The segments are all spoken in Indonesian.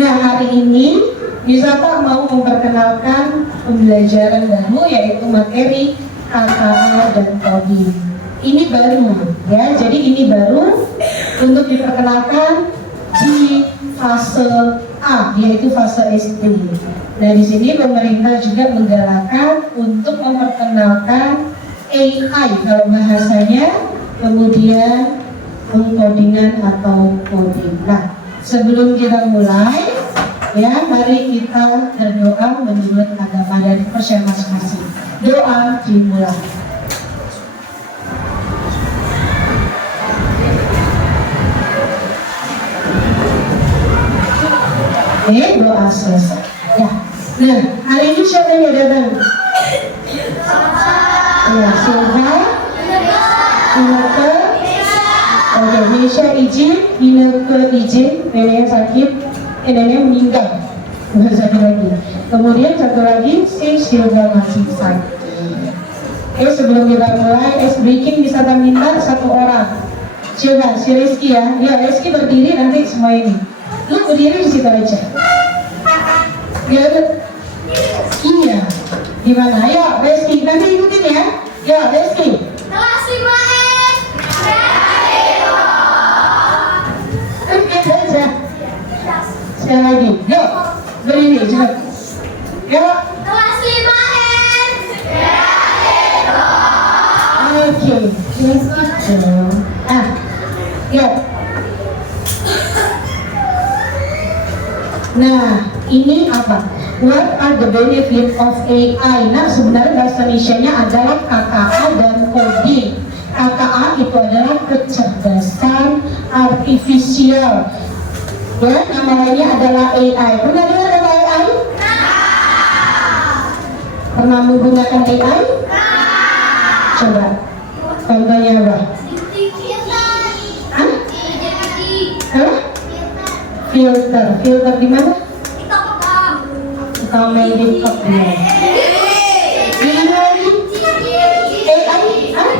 Nah, hari ini Wisata mau memperkenalkan pembelajaran baru, yaitu materi KKA dan coding. Ini baru ya, jadi ini baru untuk diperkenalkan di fase A, yaitu fase SD. Nah, di sini pemerintah juga menggalakkan untuk memperkenalkan AI kalau bahasanya, kemudian pengkodingan atau coding. Nah, sebelum kita mulai, ya, mari kita berdoa menurut agama dan percaya masing-masing. Doa dimulai. Oke, doa selesai. Ya. Nah, hari ini siapa yang datang? Ya, Silva, Ineke. Oke, Nesha izin, Ineke izin, neneknya sakit, neneknya meninggal. Bukan satu lagi. Kemudian satu lagi si Silva masih sakit. Oke, sebelum kita mulai, ice breaking bisa minta satu orang. Coba si Rizky ya. Ya, Rizky berdiri nanti semua ini. Lu berdiri di situ aja. Ya, iya. Gimana? Ayo, Rizky, nanti ikutin ya. Ya, Rizky. Kelas 5S. Oke aja. Sekali lagi. Yuk, berdiri cepat. Yuk. Kelas 5S. Oke, gitu. Yuk. Nah, ini apa? What are the benefit of AI? Nah, sebenarnya bahasa Indonesia-nya adalah KKA dan coding. KKA itu adalah kecerdasan artifisial. Ya, nama lainnya adalah AI. Pernah dengar kata AI? Pernah menggunakan AI? Coba, contohnya apa? Hah? Hah? Filter. Filter di mana? Kita main TikTok dia. Ini lagi AI? Hah?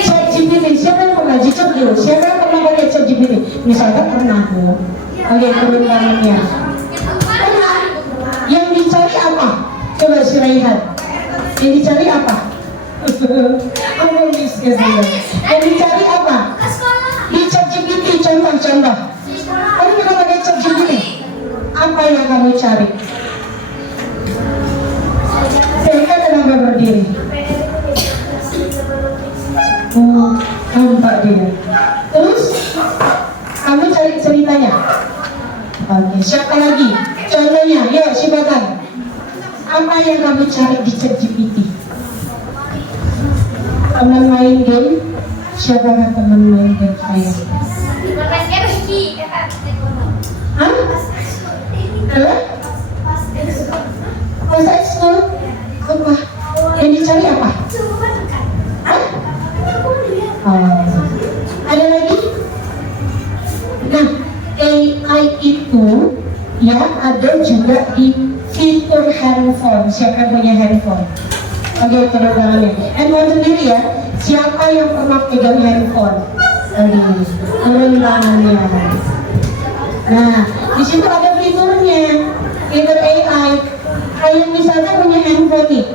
ChatGPT. Siapa yang pernah jujur dulu? Siapa yang pernah pakai ChatGPT? Misalnya pernah bu. Oke, turun tangannya. Pernah. Yang dicari apa? Coba si Raihan. Yang dicari apa? Aku miskin juga. Yang dicari apa? Di ChatGPT, contoh-contoh. Kamu pernah pakai ChatGPT? Apa yang kamu cari? Saya kenapa berdiri? Oh, nampak dia. Terus kamu cari ceritanya. Oke, siapa lagi? Contohnya, yuk silakan. Apa yang kamu cari di ChatGPT? Teman main game? Siapa teman main game saya? Hah? Hah? Masa ekskul? Apa? Yang dicari apa? Hah? Ada lagi? Nah, AI itu ya ada juga di fitur handphone. Siapa yang punya handphone? Oke, turun tangannya. Handphone sendiri ya. Siapa yang pernah pegang handphone? Turun tangannya. Nah, di situ ada fiturnya, fitur AI. Kayak misalnya punya handphone nih,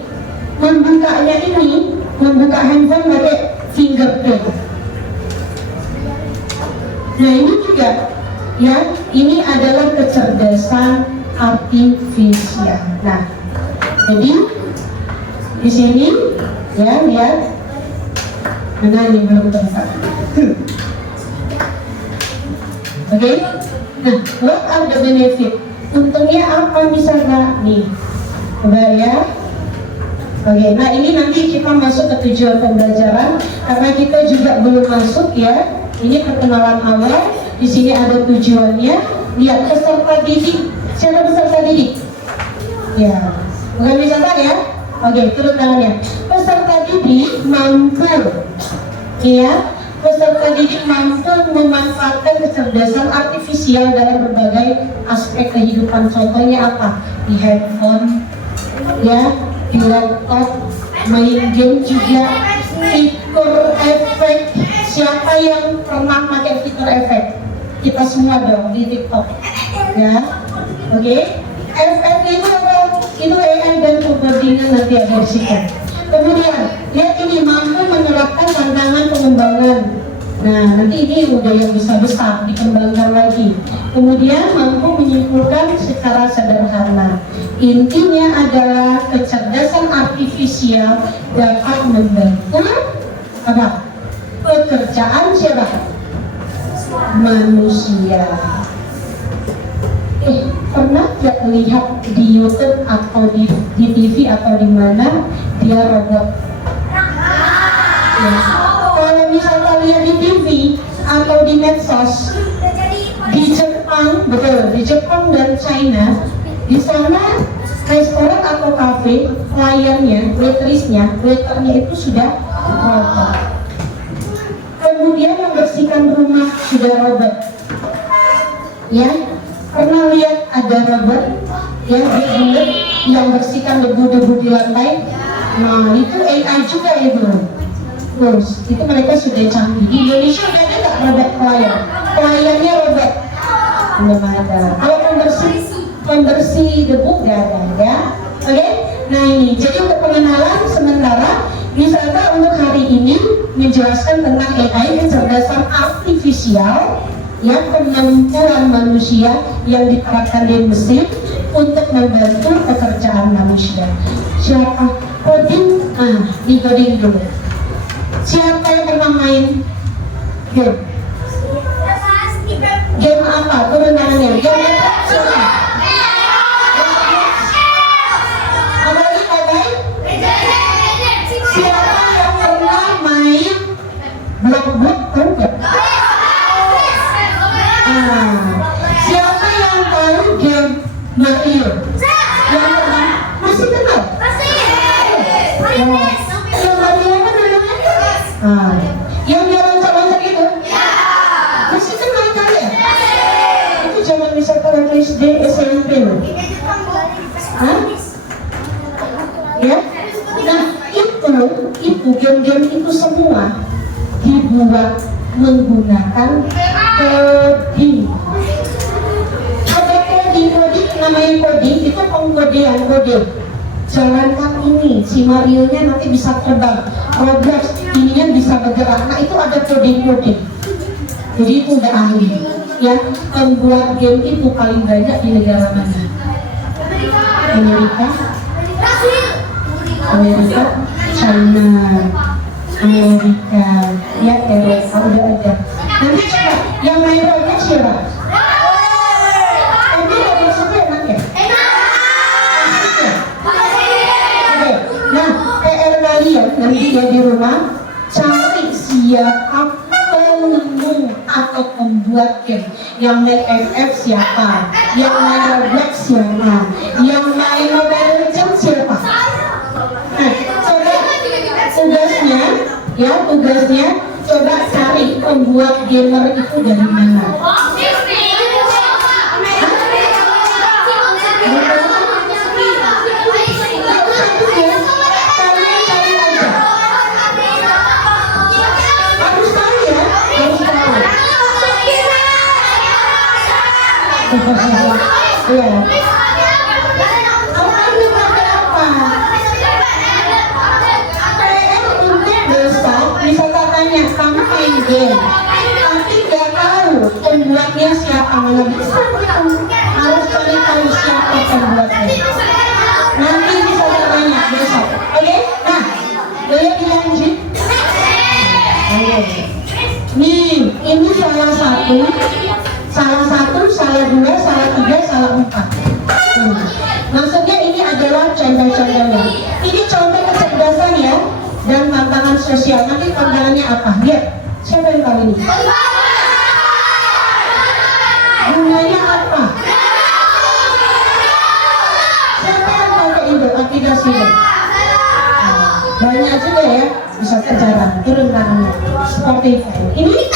membukanya ini, membuka handphone pakai fingerprint. Nah, ini juga, ya, ini adalah kecerdasan artifisial. Nah, jadi di sini, ya, lihat, mana ini belum terlihat. Oke. Nah, what are the benefit? Untungnya apa misalnya nih? Coba ya. Oke, nah ini nanti kita masuk ke tujuan pembelajaran karena kita juga belum masuk ya. Ini perkenalan awal. Di sini ada tujuannya. Lihat peserta didik. Siapa peserta didik? Ya, bukan misalkan ya. Oke, turun tangannya. Peserta didik mampu, ya. Peserta didik mampu memanfaatkan kecerdasan artifisial dalam berbagai aspek kehidupan. Contohnya apa? Di handphone, ya, di laptop, main game juga, fitur efek. Siapa yang pernah pakai fitur efek? Kita semua dong di TikTok. Ya, oke. FF itu apa? Itu AI dan codingan nanti ada di situ. Kemudian lihat ini, mampu menerapkan tantangan pengembangan. Nah, nanti ini udah yang besar-besar dikembangkan lagi. Kemudian mampu menyimpulkan secara sederhana. Intinya adalah kecerdasan artifisial dapat membantu apa? Pekerjaan siapa? Manusia. Pernah nggak lihat di YouTube atau di TV atau di mana dia robot? Ya. Kalau misalnya lihat di TV atau di medsos, di Jepang, betul, di Jepang dan China, di sana restoran atau kafe, pelayannya, waiternya itu sudah robot. Kemudian membersihkan rumah sudah robot. Ya, pernah lihat ada robot yang bulat yang bersihkan debu-debu di lantai? Nah, itu AI juga itu. Terus, itu mereka sudah canggih. Di Indonesia udah ada nggak robot pelayan? Pelayannya robot? Belum ada. Kalau pembersih debu nggak ada, ya. Oke? Nah ini, jadi untuk pengenalan sementara, misalnya untuk hari ini menjelaskan tentang AI, kecerdasan artifisial, ya, kemampuan manusia yang diterapkan di mesin untuk membantu pekerjaan manusia. Siapa? Coding? Di coding dulu. Siapa yang pernah main game? Game apa? Turun tangannya. Game apa? Siapa? Apalagi main? Siapa yang pernah main Block? Tahu nggak? Siapa yang tahu game Mario? Yang pernah? Masih kenal? Yang Mario apa namanya? Yang dia loncat-loncat itu? Masih kenal kalian? Itu zaman misalkan SD, SMP loh. Ya? Nah itu game-game itu semua dibuat menggunakan coding. Ada coding namanya coding, itu pengkodean kode. Jangankan ini, si Mario nya nanti bisa terbang, Roblox ininya bisa bergerak. Nah itu ada coding. Jadi itu udah ahli. Ya, pembuat game itu paling banyak di negara mana? Amerika, China, Amerika, ya Eropa udah ada. Nanti coba yang main Roblox siapa? Ini Roblox itu enak ya? Oke, nah PR kalian nanti ya di rumah cari siapa penemu atau pembuat game. Yang main FF siapa? Yang main Roblox siapa? Yang main Mobile Legends siapa? Nah, coba tugasnya coba cari pembuat gamer itu dari mana. Iya. Awalnya pakai apa? Untuk desa bisa tanya kamu main game, tapi nggak tahu pembuatnya siapa. Nggak bisa kamu harus cari tahu siapa pembuatnya. Nanti bisa tanya besok. Oke? Nah, boleh dilanjut? Oke. Nih, ini salah satu, salah dua, salah tiga, salah empat. Maksudnya ini adalah contoh-contohnya. Ini contoh kecerdasan ya, dan tantangan sosial. Nanti tantangannya apa? Lihat, siapa yang tahu ini? Gunanya apa? Siapa yang pakai itu? Aplikasi itu? Banyak juga ya, bisa kejaran, turun tangannya. Spotify. Ini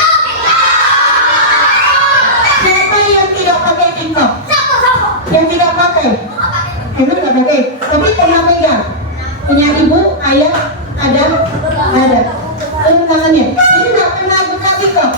yang tidak pakai, itu nggak pakai, tapi pernah pegang. Punya ibu, ayah, ada. Turun tangannya. Ini nggak pernah buka TikTok.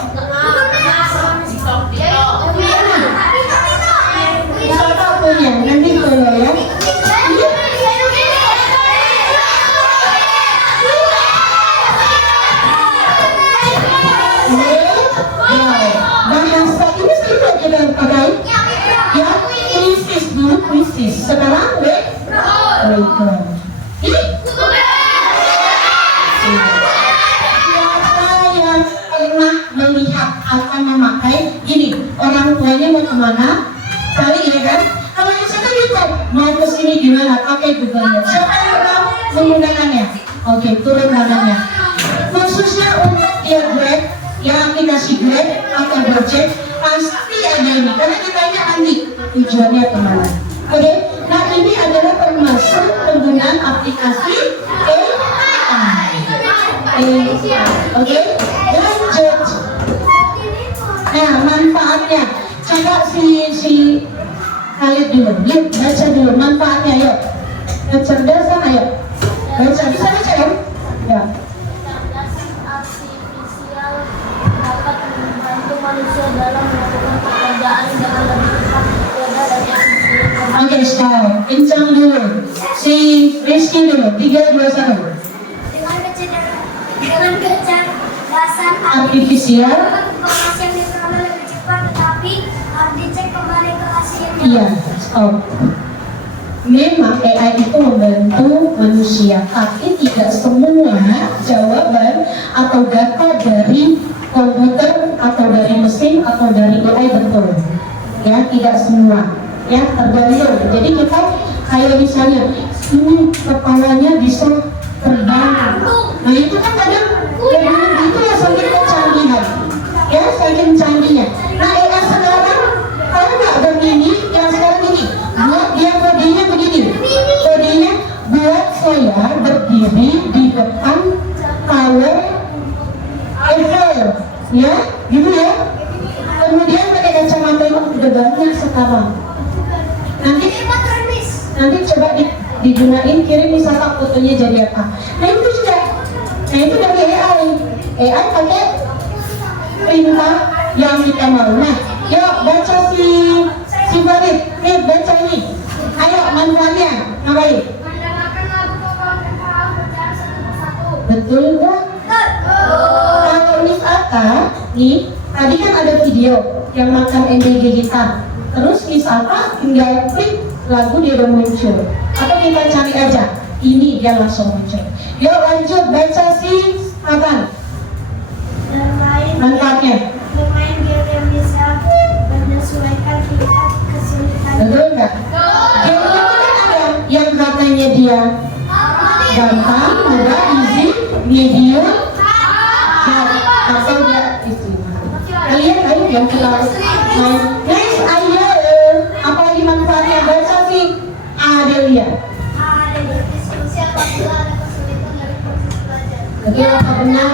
melihat atau memakai gini, orang tuanya mau kemana cari ya kan. Kalau yang satu gitu mau ke sini gimana, pakai Google Maps. Siapa yang pernah menggunakannya? Oke, turun tangannya. Khususnya untuk dia Grab, yang aplikasi Grab atau Gojek pasti ada ini karena ditanya nanti tujuannya kemana. Oke, nah ini adalah termasuk penggunaan aplikasi AI. Oke, lanjut. Nah, manfaatnya. Coba si Khalid dulu. Yuk, baca dulu manfaatnya. Yuk, kecerdasan. Ayo, baca. Bisa baca kan? Ya. Kecerdasan artifisial dapat membantu manusia dalam melakukan pekerjaan dengan lebih cepat, mudah dan efisien. Oke, stop. Kencang dulu. Si Rizky dulu. 3, 2, 1. Dengan kecerdasan Artifisial. informasi yang diperoleh lebih cepat, tetapi harus dicek kembali ke hasilnya. Iya, stop. Memang AI itu membantu manusia, tapi tidak semua jawaban atau data dari komputer atau dari mesin atau dari AI betul. Ya, tidak semua. Ya, tergantung. Jadi kita kayak misalnya ini kepalanya bisa terbang. Nah itu kan kadang itu ya saking kecanggihan. Ya, saking canggihnya. Nah AI sekarang tahu nggak begini? Yang sekarang ini buat dia kodenya begini. Kodenya buat saya berdiri di depan tower Eiffel, ya, gitu ya. Kemudian pakai kacamata itu udah banyak sekarang. Nanti coba digunain kirim misalnya fotonya jadi apa. Nah itu juga. Nah itu dari AI. AI pakai perintah yang kita mau. Nah, yuk baca si Farid. Nih baca ini. Ayo manfaatnya ngapain? Mendengarkan lagu vokal berkala berjalan satu persatu. Betul nggak? Kalau Miss Ata, nih tadi kan ada video yang makan NDG gitar. Terus Miss Ata tinggal klik lagu dia udah muncul. Atau kita cari aja, ini dia langsung muncul. Yuk lanjut baca si Nathan. Manfaatnya. Bermain game yang bisa menyesuaikan tingkat kesulitan. Betul nggak? Game itu kan ada yang katanya dia gampang, mudah, easy, medium, hard, atau dia istimewa. Kalian yang selalu main. Guys, ayo. Apa lagi manfaatnya? Baca sih Adelia. Ada di diskusi apabila ada kesulitan dari proses belajar. Betul apa benar?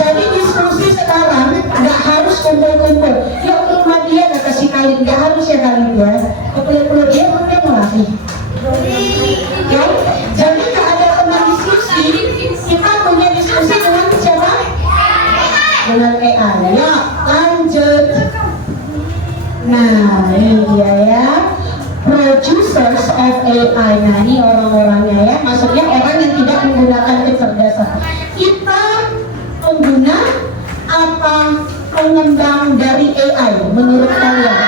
Jadi diskusi sekarang nggak harus kumpul-kumpul. Ya ke rumah dia nggak kasih kali, nggak harus ya kali ya. Ke dia mungkin melatih. Ya, jadi nggak ada teman diskusi. Kita punya diskusi dengan siapa? Dengan AI. Ya, lanjut. Nah, ini dia ya. Producers of AI. Nah, ini orang-orangnya ya. Maksudnya orang yang tidak menggunakan kecerdasan. Kita pengguna apa pengembang dari AI menurut kalian?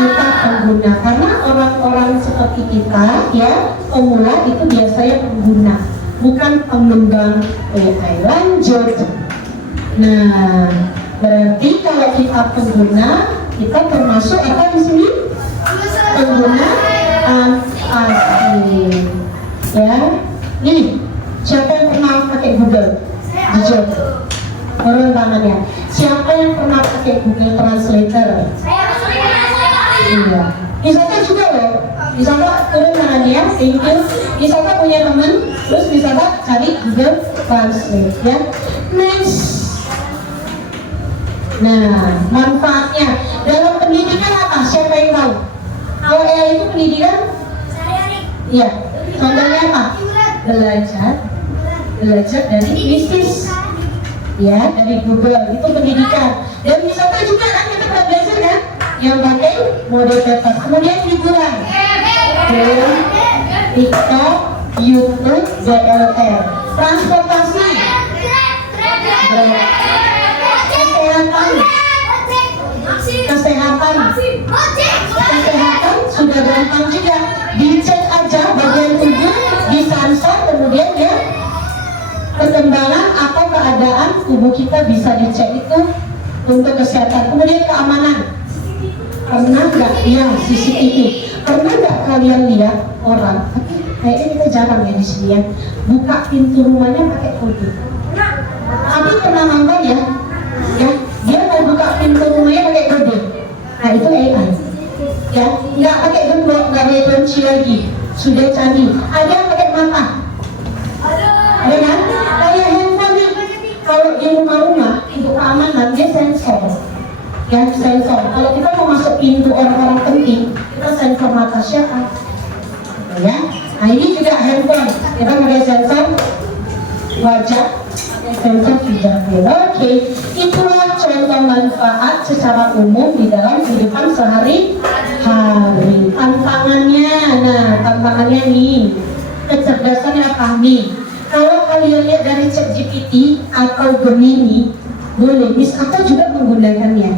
Kita pengguna, karena orang-orang seperti kita ya pemula itu biasanya pengguna, bukan pengembang AI. Lanjut. Nah, berarti kalau kita pengguna, kita termasuk apa di sini? Pengguna asli. Ya, nih siapa yang pernah pakai Google? Jujur. Turun tangannya. Siapa yang pernah pakai Google Translator? Iya. Misaka juga loh. Misaka turun tangannya. Thank you. Misaka punya teman. Terus Misaka cari Google Translate ya. Next. Nah, manfaatnya dalam pendidikan apa? Siapa yang tahu? Kalau AI itu pendidikan? Iya. Contohnya apa? Belajar dari bisnis. Ya, dari Google itu pendidikan. Dan misalnya juga kan kita pernah belajar kan yang pakai mode paper. Kemudian hiburan, film, TikTok, YouTube, DLL. Transportasi, kesehatan sudah gampang juga. Dicek aja bagian tubuh, disensor, kemudian ya perkembangan atau keadaan tubuh kita bisa dicek itu kesehatan. Kemudian keamanan. Pernah nggak ya CCTV? Pernah nggak kalian lihat orang? Kayaknya kita jarang ya di sini ya. Buka pintu rumahnya pakai kode. Tapi pernah nonton ya? Ya, dia mau buka pintu rumahnya pakai kode. Nah itu AI. Ya, nggak pakai gembok, nggak pakai kunci lagi. Sudah canggih. Ada yang pakai mata. Ada kan? Kayak handphone nih. Kalau di rumah-rumah untuk keamanan dia sensor. Ya sensor. Kalau kita mau masuk pintu orang-orang penting, kita sensor mata siapa? Ya. Nah ini juga handphone. Kita pakai sensor wajah, pakai sensor finger. Oke, itulah contoh manfaat secara umum di dalam kehidupan sehari-hari. Tantangannya nih, kecerdasan yang kami. Kalau kalian lihat dari ChatGPT atau Gemini, boleh, Miss Aka juga menggunakannya,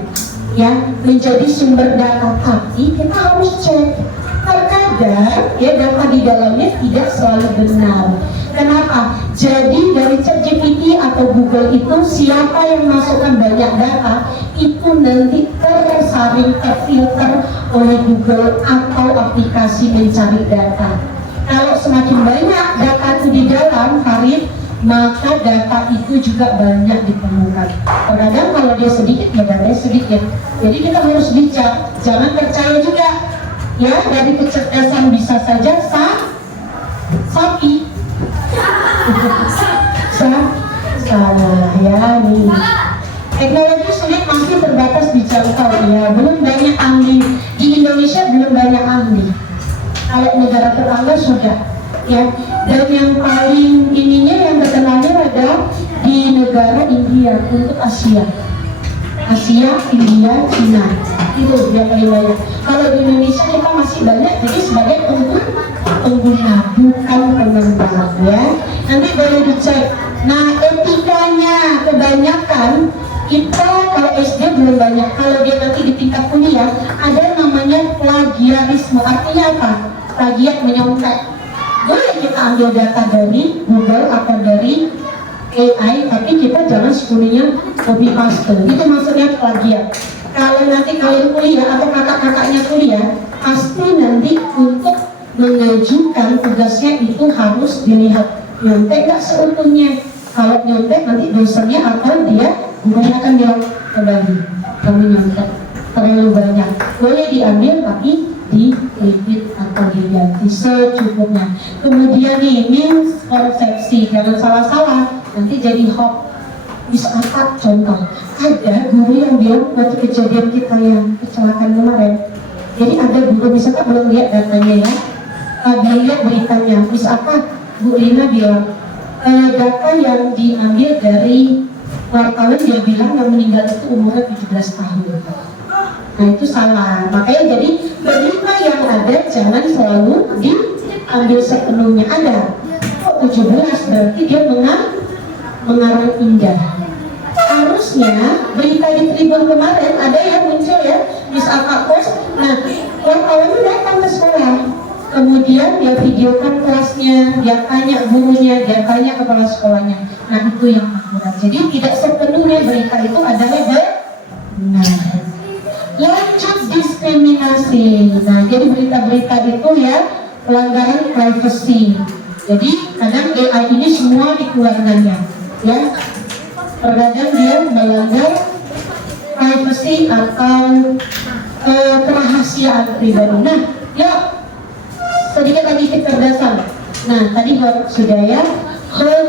ya, menjadi sumber data. Tapi kita harus cek. Terkadang ya data di dalamnya tidak selalu benar. Kenapa? Jadi dari ChatGPT atau Google itu siapa yang masukkan banyak data itu nanti tersaring, terfilter oleh Google atau aplikasi mencari data. Kalau semakin banyak data itu di dalam Farid, maka data itu juga banyak ditemukan. Kadang kalau dia sedikit, ya datanya sedikit. Jadi kita harus bijak, jangan percaya juga. Ya, dari kecerdasan bisa saja sapi. Salah ya nih. Teknologi sulit masih terbatas dijangkau ya. Belum banyak ahli di Indonesia, belum banyak ahli. Kalau negara tetangga sudah. Ya, dan yang paling ininya yang terkenalnya ada di negara India untuk Asia, India, Cina, itu yang paling banyak. Kalau di Indonesia kita masih banyak, jadi sebagai pengguna bukan pengembang ya. Nanti boleh dicek. Nah etikanya kebanyakan kita kalau SD belum banyak. Kalau dia nanti di tingkat kuliah ada namanya plagiarisme. Artinya apa? Plagiat, menyontek. Boleh kita ambil data dari Google atau dari AI, tapi kita jangan sepenuhnya copy paste. Itu maksudnya plagiat. Kalau nanti kalian kuliah atau kakak-kakaknya kuliah, pasti nanti untuk mengajukan tugasnya itu harus dilihat nyontek nggak seutuhnya. Kalau nyontek nanti dosennya atau dia gurunya akan bilang kembali kamu nyontek terlalu banyak. Boleh diambil tapi di-edit atau diganti secukupnya. Kemudian nih miskonsepsi, jangan salah-salah nanti jadi hoax. Misalkan contoh, ada guru yang bilang waktu kejadian kita yang kecelakaan kemarin, jadi ada guru misalkan belum lihat datanya ya, belum lihat beritanya, misalkan Bu Lina bilang data yang diambil dari wartawan, dia bilang yang meninggal itu umurnya 17 tahun. Nah itu salah. Makanya jadi berita yang ada jangan selalu diambil sepenuhnya. Ada kok 17 berarti dia mengarang indah. Harusnya berita di Tribun kemarin ada yang muncul ya, Miss Aka post. Nah wartawannya datang ke sekolah, kemudian dia videokan kelasnya, dia tanya gurunya, dia tanya kepala sekolahnya. Nah itu yang akurat. Jadi tidak sepenuhnya berita itu adalah benar. Lanjut diskriminasi. Nah jadi berita-berita itu ya pelanggaran privacy. Jadi kadang AI ini semua dikeluarkannya ya, terkadang dia melanggar privacy atau kerahasiaan pribadi. Nah yuk sedikit lagi kecerdasan. Nah tadi sudah ya,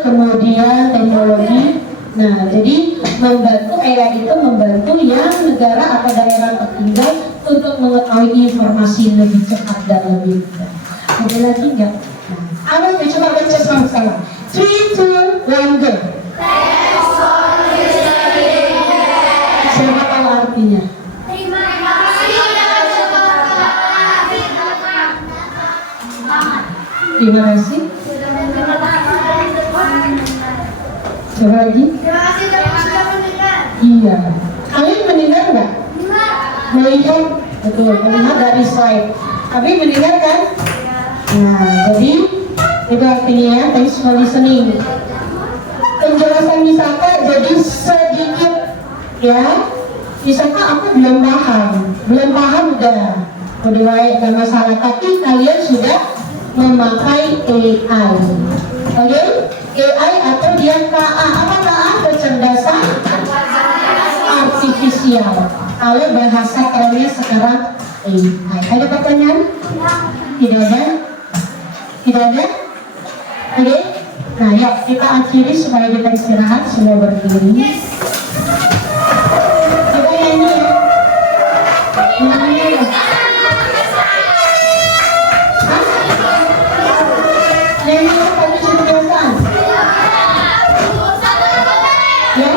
kemudian teknologi. Nah jadi membantu AI itu membantu yang negara atau daerah tertinggal untuk mengetahui informasi lebih cepat dan lebih mudah. Ada lagi nggak? Nah, coba baca sama-sama. 3, 2, 1, go. Siapa tahu artinya? Terima kasih. Coba lagi. Iya. Kalian mendengar nggak? Melihat, betul. Melihat dari slide. Tapi mendengar kan? Nah, jadi itu artinya ya. Thanks for listening. Penjelasan wisata jadi sedikit ya. misalkan aku belum paham udah baik, gak masalah, tapi kalian sudah memakai AI. Oke? AI atau dia KA. Apa KA? Kecerdasan artifisial. Kalau bahasa kerennya sekarang AI. Ada pertanyaan? Tidak ada? Tidak ada? Oke? Nah, yuk kita akhiri supaya kita istirahat, semua berdiri. Kita nyanyi ya. Nyanyi ya. Nyanyi apa kecerdasan? Ya?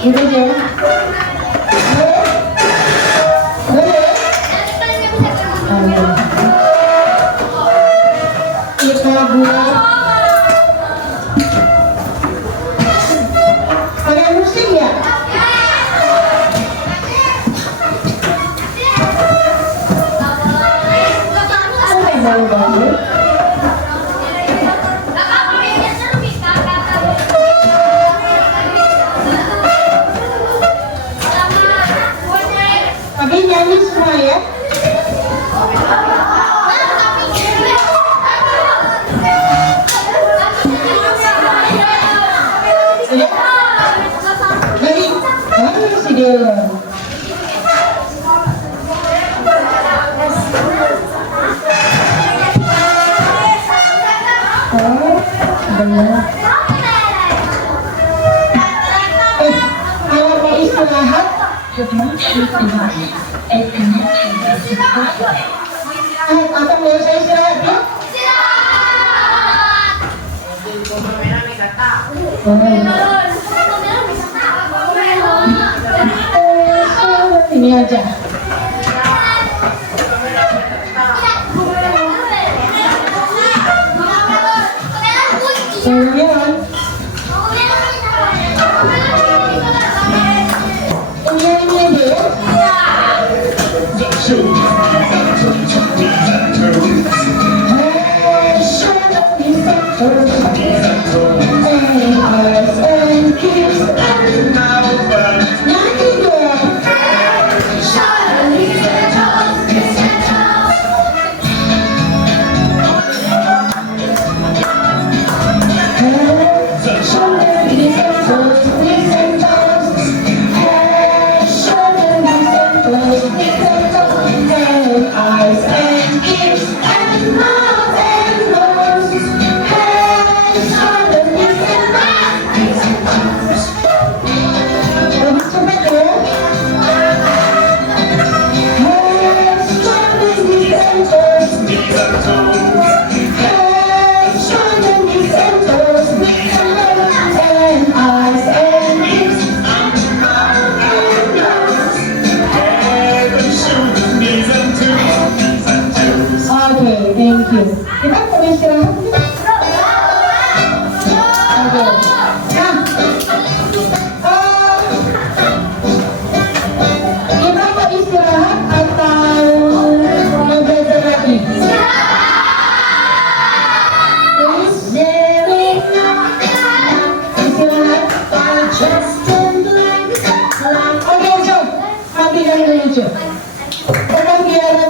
Gitu aja. Boleh? Kita buat pakai musik ya? Sampai bau-bau. Tapi nyanyi semua ya. Jadi, mana sih dia? Oh, benar. Kalau mau istirahat, atau mau saya istirahat ya? Ini aja. Kemudian ini aja ya. Thank you. Kita mau istirahat. Oke. Nah, kita mau istirahat atau mau belajar lagi? Istirahat. Oke, Jo. Matikan dulu, Jo. Orang biar